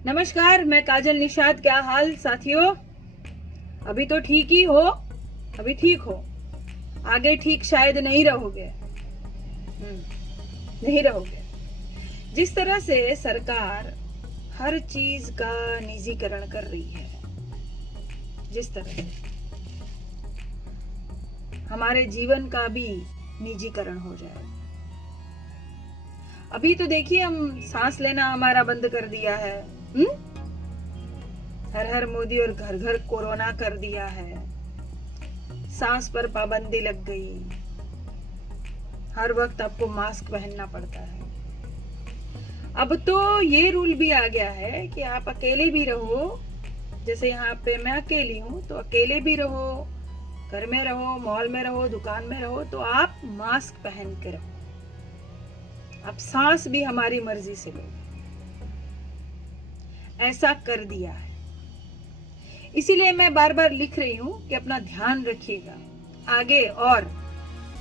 नमस्कार, मैं काजल निषाद। क्या हाल साथियों? अभी तो ठीक ही हो, अभी ठीक हो, आगे ठीक शायद नहीं रहोगे। नहीं रहोगे। जिस तरह से सरकार हर चीज का निजीकरण कर रही है, जिस तरह से हमारे जीवन का भी निजीकरण हो जाए। अभी तो देखिए, हम सांस लेना हमारा बंद कर दिया है। हर हर मोदी और घर घर कोरोना कर दिया है। सांस पर पाबंदी लग गई। हर वक्त आपको मास्क पहनना पड़ता है। अब तो ये रूल भी आ गया है कि आप अकेले भी रहो, जैसे यहाँ पे मैं अकेली हूँ, तो अकेले भी रहो, घर में रहो, मॉल में रहो, दुकान में रहो, तो आप मास्क पहन के रहो। अब सांस भी हमारी मर्जी से लो, ऐसा कर दिया है। इसीलिए मैं बार बार लिख रही हूं कि अपना ध्यान रखिएगा आगे, और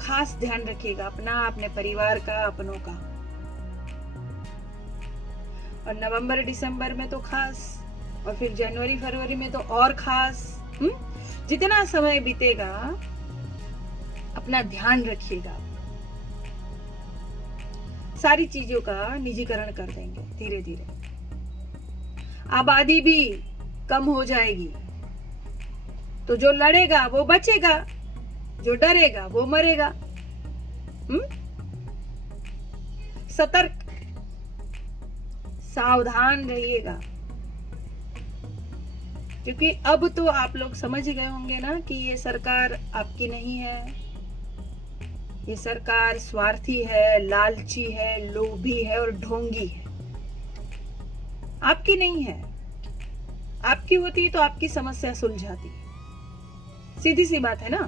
खास ध्यान रखिएगा अपना, अपने परिवार का, अपनों का। और नवंबर दिसंबर में तो खास, और फिर जनवरी फरवरी में तो और खास। जितना समय बीतेगा अपना ध्यान रखिएगा। सारी चीजों का निजीकरण कर देंगे धीरे धीरे। आबादी भी कम हो जाएगी, तो जो लड़ेगा वो बचेगा, जो डरेगा वो मरेगा। सतर्क, सावधान रहिएगा, क्योंकि अब तो आप लोग समझ गए होंगे ना कि ये सरकार आपकी नहीं है। ये सरकार स्वार्थी है, लालची है, लोभी है और ढोंगी है। आपकी नहीं है। आपकी होती तो आपकी समस्या सुलझाती। सीधी सी बात है ना।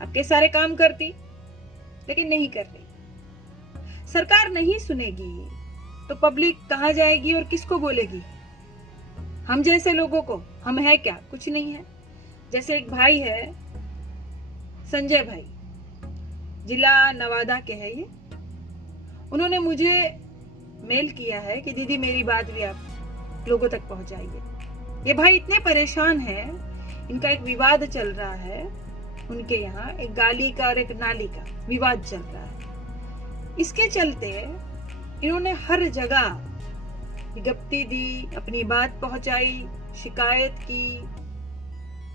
आपके सारे काम करती, लेकिन नहीं कर रही। सरकार नहीं सुनेगी तो पब्लिक कहां जाएगी और किसको बोलेगी? हम जैसे लोगों को। हम है क्या? कुछ नहीं है। जैसे एक भाई है, संजय भाई, जिला नवादा के हैं ये। उन्होंने मुझे मेल किया है कि दीदी मेरी बात भी आप लोगों तक पहुंचाइए। ये भाई इतने परेशान हैं, इनका एक विवाद चल रहा है। उनके यहाँ एक गाली का और एक नाली का विवाद चल रहा है। इसके चलते इन्होंने हर जगह विज्ञप्ति दी, अपनी बात पहुंचाई, शिकायत की,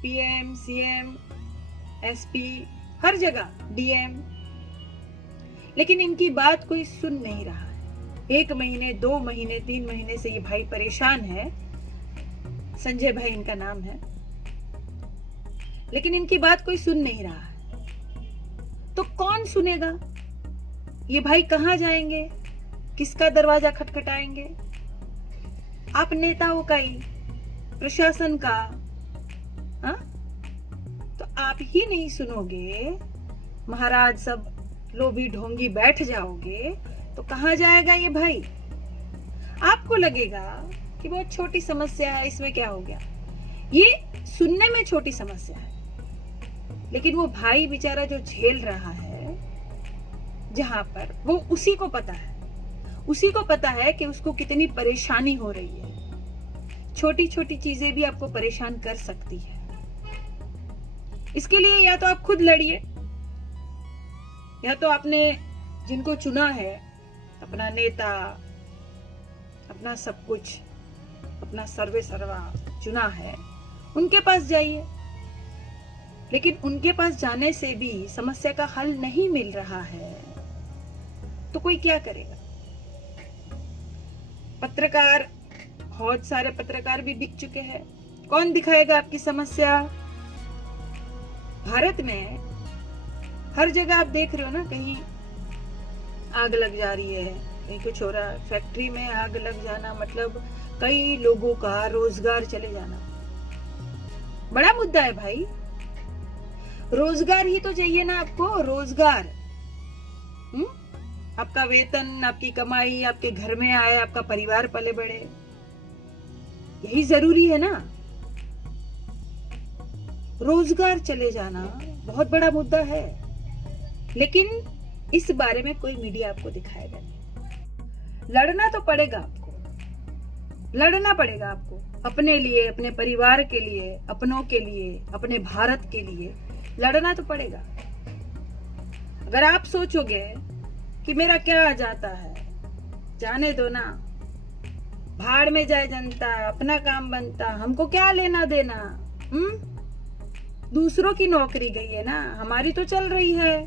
पीएम, सीएम, एसपी, हर जगह डीएम, लेकिन इनकी बात कोई सुन नहीं रहा है। 1 महीने, 2 महीने, 3 महीने से ये भाई परेशान है। संजय भाई इनका नाम है, लेकिन इनकी बात कोई सुन नहीं रहा है। तो कौन सुनेगा? ये भाई कहां जाएंगे? किसका दरवाजा खटखटाएंगे? आप नेताओं का ही, प्रशासन का। तो आप ही नहीं सुनोगे, महाराज सब लोभी ढोंगी बैठ जाओगे, तो कहां जाएगा ये भाई? आपको लगेगा कि बहुत छोटी समस्या है, इसमें क्या हो गया। ये सुनने में छोटी समस्या है, लेकिन वो भाई बेचारा जो झेल रहा है, जहां पर वो उसी को पता है। उसी को पता है कि उसको कितनी परेशानी हो रही है। छोटी छोटी चीजें भी आपको परेशान कर सकती है। इसके लिए या तो आप खुद लड़िए, या तो आपने जिनको चुना है, अपना नेता, अपना सब कुछ, अपना सर्वे सर्वा चुना है, उनके पास जाइए। लेकिन उनके पास जाने से भी समस्या का हल नहीं मिल रहा है, तो कोई क्या करेगा? पत्रकार, बहुत सारे पत्रकार भी दिख चुके हैं। कौन दिखाएगा आपकी समस्या? भारत में हर जगह आप देख रहे हो ना, कहीं आग लग जा रही है, कहीं कुछ हो रहा है। फैक्ट्री में आग लग जाना मतलब कई लोगों का रोजगार चले जाना। बड़ा मुद्दा है भाई। रोजगार ही तो चाहिए ना आपको, रोजगार। आपका वेतन, आपकी कमाई आपके घर में आए, आपका परिवार पले बढ़े, यही जरूरी है ना। रोजगार चले जाना बहुत बड़ा मुद्दा है, लेकिन इस बारे में कोई मीडिया आपको दिखाएगा नहीं। लड़ना तो पड़ेगा आपको, लड़ना पड़ेगा आपको, अपने लिए, अपने परिवार के लिए, अपनों के लिए, अपने भारत के लिए लड़ना तो पड़ेगा। अगर आप सोचोगे कि मेरा क्या जाता है, जाने दो ना, भाड़ में जाए जनता, अपना काम बनता, हमको क्या लेना देना। दूसरों की नौकरी गई है ना, हमारी तो चल रही है।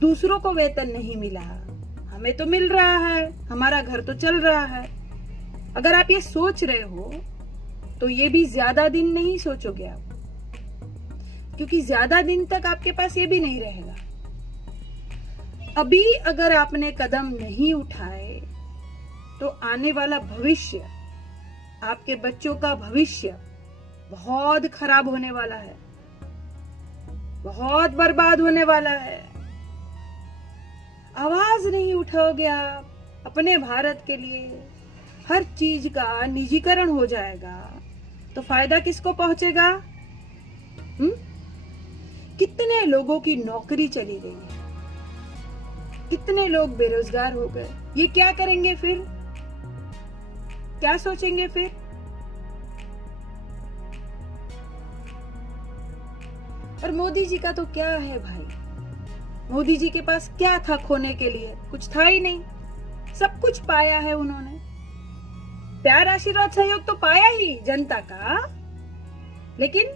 दूसरों को वेतन नहीं मिला, हमें तो मिल रहा है, हमारा घर तो चल रहा है। अगर आप ये सोच रहे हो तो ये भी ज्यादा दिन नहीं सोचोगे आप, क्योंकि ज्यादा दिन तक आपके पास ये भी नहीं रहेगा। अभी अगर आपने कदम नहीं उठाए तो आने वाला भविष्य, आपके बच्चों का भविष्य बहुत खराब होने वाला है, बहुत बर्बाद होने वाला है। आवाज नहीं उठाओगे आप अपने भारत के लिए, हर चीज का निजीकरण हो जाएगा तो फायदा किसको पहुंचेगा? कितने लोगों की नौकरी चली गई है, कितने लोग बेरोजगार हो गए। ये क्या करेंगे फिर, क्या सोचेंगे फिर? और मोदी जी का तो क्या है भाई, मोदी जी के पास क्या था खोने के लिए? कुछ था ही नहीं, सब कुछ पाया है उन्होंने। प्यार, आशीर्वाद, सहयोग तो पाया ही जनता का, लेकिन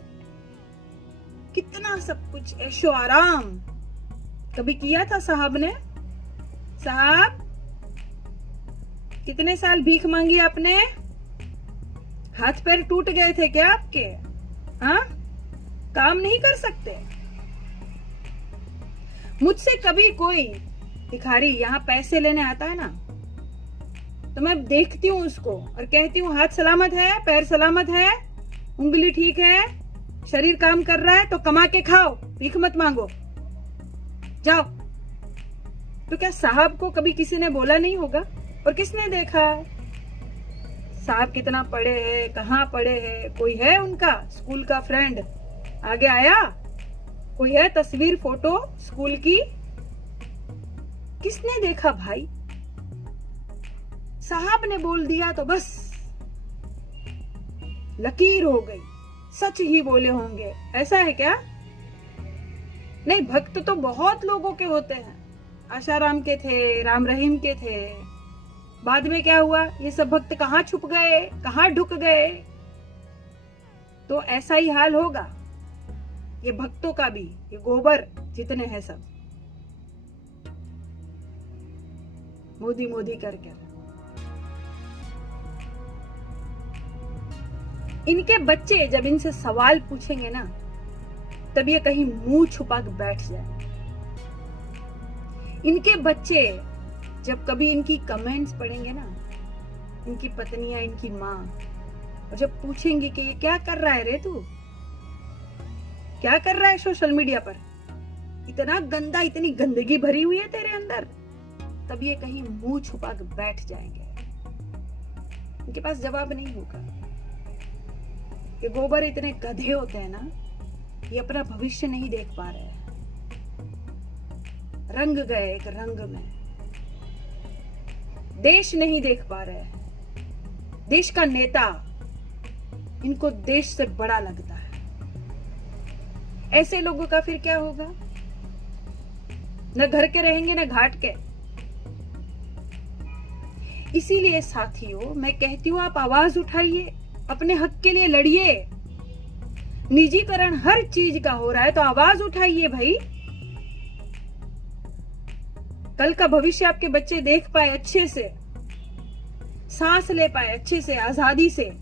कितना सब कुछ ऐशो आराम कभी किया था साहब ने? साहब, कितने साल भीख मांगी आपने? हाथ पैर टूट गए थे क्या आपके? हाँ, काम नहीं कर सकते? मुझसे कभी कोई भिखारी यहाँ पैसे लेने आता है ना, तो मैं देखती हूँ उसको और कहती हूँ, हाथ सलामत है, पैर सलामत है, उंगली ठीक है, शरीर काम कर रहा है तो कमा के खाओ, भीख मत मांगो, जाओ। तो क्या साहब को कभी किसी ने बोला नहीं होगा? और किसने देखा साहब कितना पढ़े हैं, कहाँ पढ़े हैं? कोई है उनका स्कूल का फ्रेंड आगे आया? कोई है तस्वीर, फोटो स्कूल की? किसने देखा भाई? साहब ने बोल दिया तो बस लकीर हो गई, सच ही बोले होंगे, ऐसा है क्या? नहीं, भक्त तो बहुत लोगों के होते हैं। आशाराम के थे, राम रहीम के थे, बाद में क्या हुआ? ये सब भक्त कहाँ छुप गए, कहाँ ढुक गए? तो ऐसा ही हाल होगा ये भक्तों का भी, ये गोबर जितने हैं सब मोदी मोदी करके। इनके बच्चे जब इनसे सवाल पूछेंगे ना, तब ये कहीं मुंह छुपा के बैठ जाए। इनके बच्चे जब कभी इनकी कमेंट्स पढ़ेंगे ना, इनकी पत्नियां, इनकी माँ, और जब पूछेंगी कि ये क्या कर रहा है रे, तू क्या कर रहा है सोशल मीडिया पर, इतना गंदा, इतनी गंदगी भरी हुई है तेरे अंदर, तब ये कहीं मुंह छुपा के बैठ जाएंगे। इनके पास जवाब नहीं होगा। ये गोबर इतने गधे होते हैं ना, ये अपना भविष्य नहीं देख पा रहे हैं, रंग गए एक रंग में, देश नहीं देख पा रहे हैं। देश का नेता इनको देश से बड़ा लगता है। ऐसे लोगों का फिर क्या होगा? न घर के रहेंगे न घाट के। इसीलिए साथियों, मैं कहती हूं, आप आवाज उठाइए, अपने हक के लिए लड़िए। निजीकरण हर चीज का हो रहा है तो आवाज उठाइए भाई। कल का भविष्य आपके बच्चे देख पाए अच्छे से, सांस ले पाए अच्छे से, आजादी से,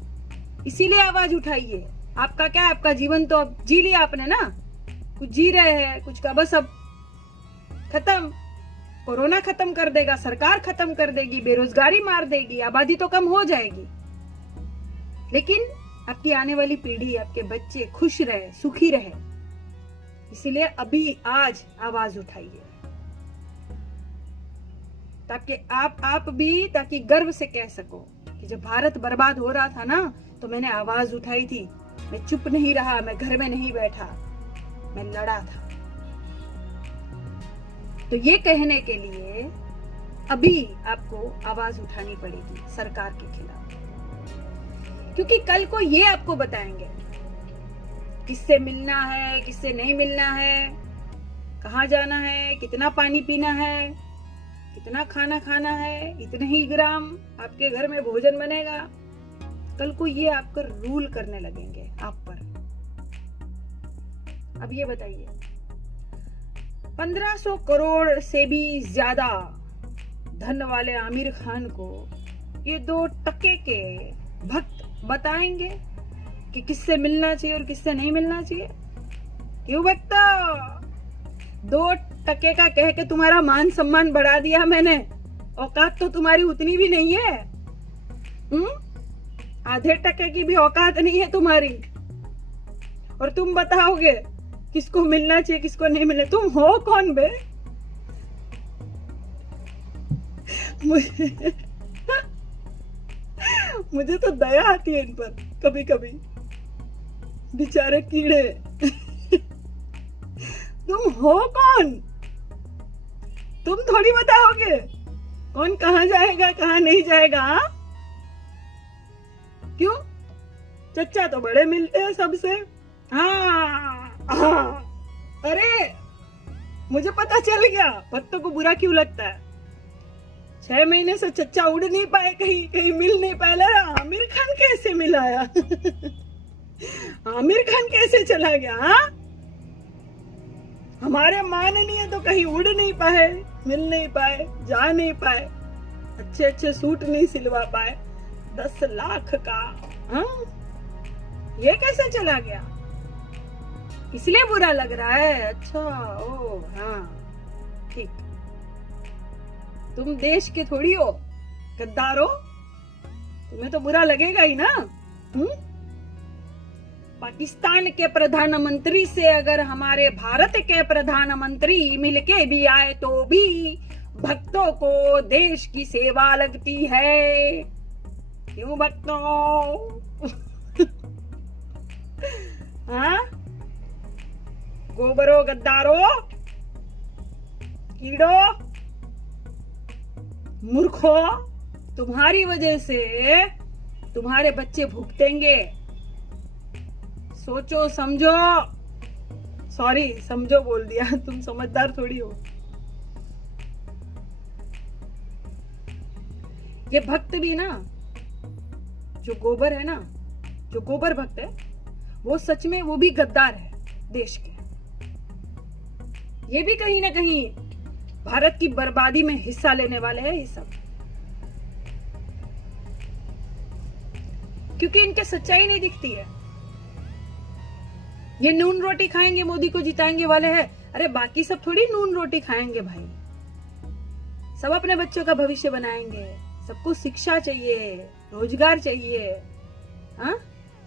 इसीलिए आवाज उठाइए। आपका क्या, आपका जीवन तो अब जी लिया आपने ना, कुछ जी रहे हैं, कुछ का बस अब खत्म। कोरोना खत्म कर देगा, सरकार खत्म कर देगी, बेरोजगारी मार देगी, आबादी तो कम हो जाएगी, लेकिन आपकी आने वाली पीढ़ी, आपके बच्चे खुश रहे, सुखी रहे। इसीलिए अभी आज आवाज उठाइए, ताकि आप भी, ताकि गर्व से कह सको कि जब भारत बर्बाद हो रहा था ना, तो मैंने आवाज उठाई थी, मैं चुप नहीं रहा, मैं घर में नहीं बैठा, मैं लड़ा था। तो ये कहने के लिए अभी आपको आवाज उठानी पड़ेगी सरकार के खिलाफ। क्योंकि कल को ये आपको बताएंगे किससे मिलना है, किससे नहीं मिलना है, कहाँ जाना है, कितना पानी पीना है, कितना खाना खाना है, इतने ही ग्राम आपके घर में भोजन बनेगा। कल को ये आपका रूल करने लगेंगे आप पर। अब ये बताइए, 1500 करोड़ से भी ज्यादा धन वाले आमिर खान को ये 2 टके के भक्त बताएंगे कि किससे मिलना चाहिए और किससे नहीं मिलना चाहिए? क्यों भक्ता, 2 टके का कह के तुम्हारा मान सम्मान बढ़ा दिया मैंने। औकात तो तुम्हारी उतनी भी नहीं है। आधे टके की भी औकात नहीं है तुम्हारी, और तुम बताओगे किसको मिलना चाहिए किसको नहीं मिलना। तुम हो कौन बे? मुझे तो दया आती है इन पर कभी कभी, बेचारे कीड़े। तुम हो कौन? तुम थोड़ी बताओगे कौन कहाँ जाएगा कहाँ नहीं जाएगा। क्यों? चच्चा तो बड़े मिलते हैं सबसे। हाँ, अरे मुझे पता चल गया भक्तों को बुरा क्यों लगता है। 6 महीने से चच्चा उड़ नहीं पाए, कहीं कहीं मिल नहीं पाए। आमिर खान कैसे मिलाया? आमिर खान कैसे चला गया? हाँ, हमारे माननीय तो कहीं उड़ नहीं पाए, मिल नहीं पाए, जा नहीं पाए, अच्छे अच्छे सूट नहीं सिलवा पाए 10 लाख का। हाँ, ये कैसे चला गया? इसलिए बुरा लग रहा है। अच्छा, ओ हाँ ठीक। तुम देश के थोड़ी हो, गद्दार हो, तुम्हें तो बुरा लगेगा ही ना। पाकिस्तान के प्रधानमंत्री से अगर हमारे भारत के प्रधानमंत्री मिलके भी आए तो भी भक्तों को देश की सेवा लगती है। क्यों भक्तों? हाँ, गोबरो, गद्दारो, कीड़ो, मूर्खो, तुम्हारी वजह से तुम्हारे बच्चे भुगतेंगे। सोचो समझो। सॉरी, समझो बोल दिया, तुम समझदार थोड़ी हो। ये भक्त भी ना, जो गोबर है ना, जो गोबर भक्त है, वो सच में वो भी गद्दार है देश के। ये भी कहीं ना कहीं भारत की बर्बादी में हिस्सा लेने वाले हैं ये सब, क्योंकि इनके सच्चाई नहीं दिखती है। ये नून रोटी खाएंगे मोदी को जिताएंगे वाले हैं। अरे बाकी सब थोड़ी नून रोटी खाएंगे भाई, सब अपने बच्चों का भविष्य बनाएंगे। सबको शिक्षा चाहिए, रोजगार चाहिए, हाँ,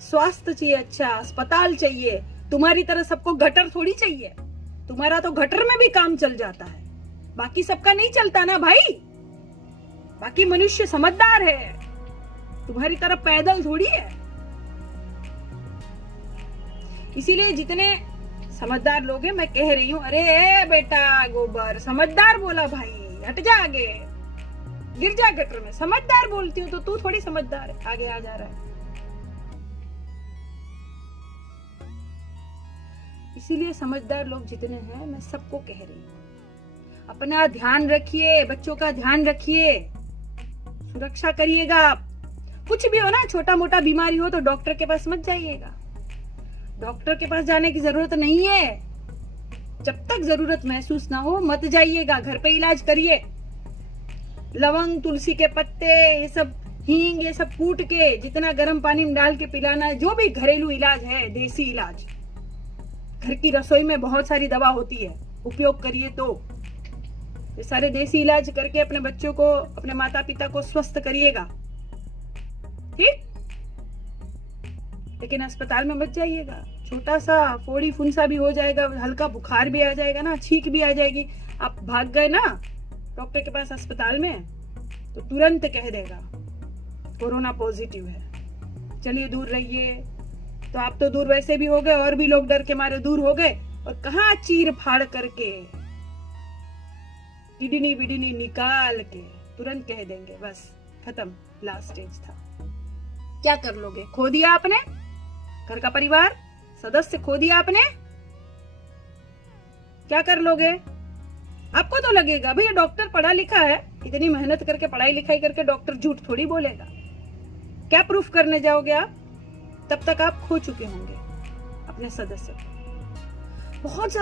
स्वास्थ्य चाहिए, अच्छा अस्पताल चाहिए। तुम्हारी तरह सबको गटर थोड़ी चाहिए। तुम्हारा तो गटर में भी काम चल जाता है, बाकी सबका नहीं चलता ना भाई। बाकी मनुष्य समझदार है, तुम्हारी तरह पैदल थोड़ी है। इसीलिए जितने समझदार लोग हैं, मैं कह रही हूँ, अरे बेटा गोबर, समझदार बोला भाई, हट जा आगे, गिर जा गटर में। समझदार बोलती हूँ तो तू थोड़ी समझदार है, आगे आ जा रहा है। इसीलिए समझदार लोग जितने हैं, मैं सबको कह रही हूँ, अपना ध्यान रखिए, बच्चों का ध्यान रखिए, सुरक्षा करिएगा। कुछ भी हो ना, छोटा मोटा बीमारी हो तो डॉक्टर के पास मत जाइएगा। डॉक्टर के पास जाने की जरूरत नहीं है। जब तक जरूरत महसूस ना हो मत जाइएगा, घर पे इलाज करिए। लवंग, तुलसी के पत्ते, ये सब, हींग, ये सब कूट के जितना गर्म पानी में डाल के पिलाना है, जो भी घरेलू इलाज है, देसी इलाज, घर की रसोई में बहुत सारी दवा होती है, उपयोग करिए। तो ये सारे देसी इलाज करके अपने बच्चों को, अपने माता पिता को स्वस्थ करिएगा, ठीक। लेकिन अस्पताल में मत जाइएगा। छोटा सा फोड़ी फुंसा भी हो जाएगा, हल्का बुखार भी आ जाएगा ना, छींक भी आ जाएगी, आप भाग गए ना डॉक्टर के पास अस्पताल में, तो तुरंत कह देगा कोरोना पॉजिटिव है, चलिए दूर रहिए। तो आप तो दूर वैसे भी हो गए, और भी लोग डर के मारे दूर हो गए, और कहाँ चीर फाड़ करके किडनी विडनी निकाल के तुरंत कह देंगे बस खत्म, लास्ट स्टेज था। क्या कर लोगे? खो दिया आपने घर का परिवार, सदस्य खो दिया आपने, क्या कर लोगे? आपको तो लगेगा भैया डॉक्टर पढ़ा लिखा है, इतनी मेहनत करके पढ़ाई लिखाई करके डॉक्टर झूठ थोड़ी बोलेगा। क्या प्रूफ करने जाओगे आप? तब तक आप खो चुके होंगे अपने सदस्य को। बहुत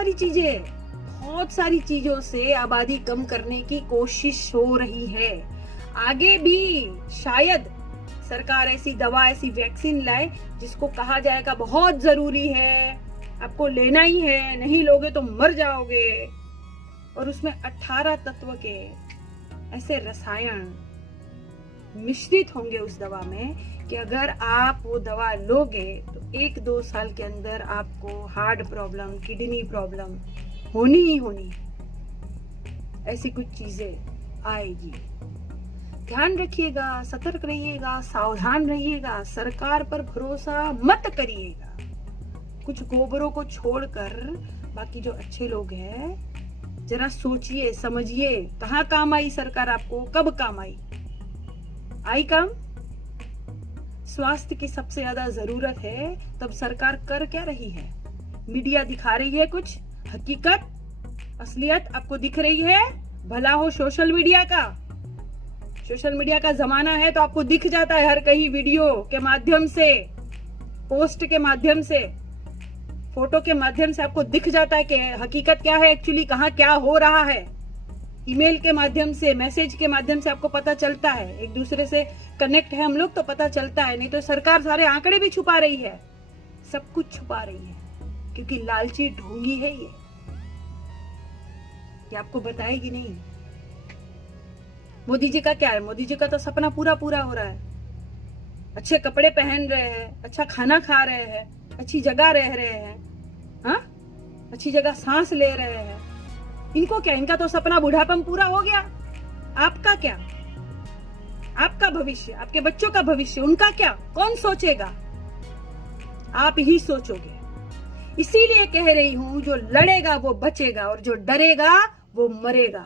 सारी चीजों से आबादी कम करने की कोशिश हो रही है। आगे भी शायद सरकार ऐसी दवा, ऐसी वैक्सीन लाए जिसको कहा जाएगा बहुत जरूरी है, आपको लेना ही है, नहीं लोगे तो मर जाओगे। और उसमें 18 तत्व के ऐसे रसायन मिश्रित होंगे उस दवा में कि अगर आप वो दवा लोगे तो 1-2 साल के अंदर आपको हार्ट प्रॉब्लम, किडनी प्रॉब्लम होनी ही होनी। ऐसी कुछ चीजें आएगी। ध्यान रखिएगा, सतर्क रहिएगा, सावधान रहिएगा, सरकार पर भरोसा मत करिएगा। कुछ गोबरों को छोड़कर बाकी जो अच्छे लोग हैं, जरा सोचिए, समझिए, कहाँ काम आई सरकार आपको, कब काम आई काम? स्वास्थ्य की सबसे ज्यादा जरूरत है, तब सरकार कर क्या रही है? मीडिया दिखा रही है कुछ हकीकत, असलियत आपको दिख रही है? भला हो सोशल मीडिया का जमाना है तो आपको दिख जाता है हर कहीं, वीडियो के माध्यम से, पोस्ट के माध्यम से, फोटो के माध्यम से आपको दिख जाता है कि हकीकत क्या है, एक्चुअली कहाँ क्या हो रहा है। ईमेल के माध्यम से, मैसेज के माध्यम से आपको पता चलता है, एक दूसरे से कनेक्ट है हम लोग तो पता चलता है। नहीं तो सरकार सारे आंकड़े भी छुपा रही है, सब कुछ छुपा रही है, क्योंकि लालची ढोंगी है ये आपको बताएगी नहीं। मोदी जी का क्या है? मोदी जी का तो सपना पूरा हो रहा है। अच्छे कपड़े पहन रहे हैं, अच्छा खाना खा रहे हैं, अच्छी जगह रह रहे हैं, हाँ, अच्छी जगह सांस ले रहे हैं। इनको क्या? इनका तो सपना बुढ़ापा में पूरा हो गया। आपका क्या? आपका भविष्य, आपके बच्चों का भविष्य, उनका क्या? कौन सोचेगा? आप ही सोचोगे। इसीलिए कह रही हूं, जो लड़ेगा वो बचेगा और जो डरेगा वो मरेगा।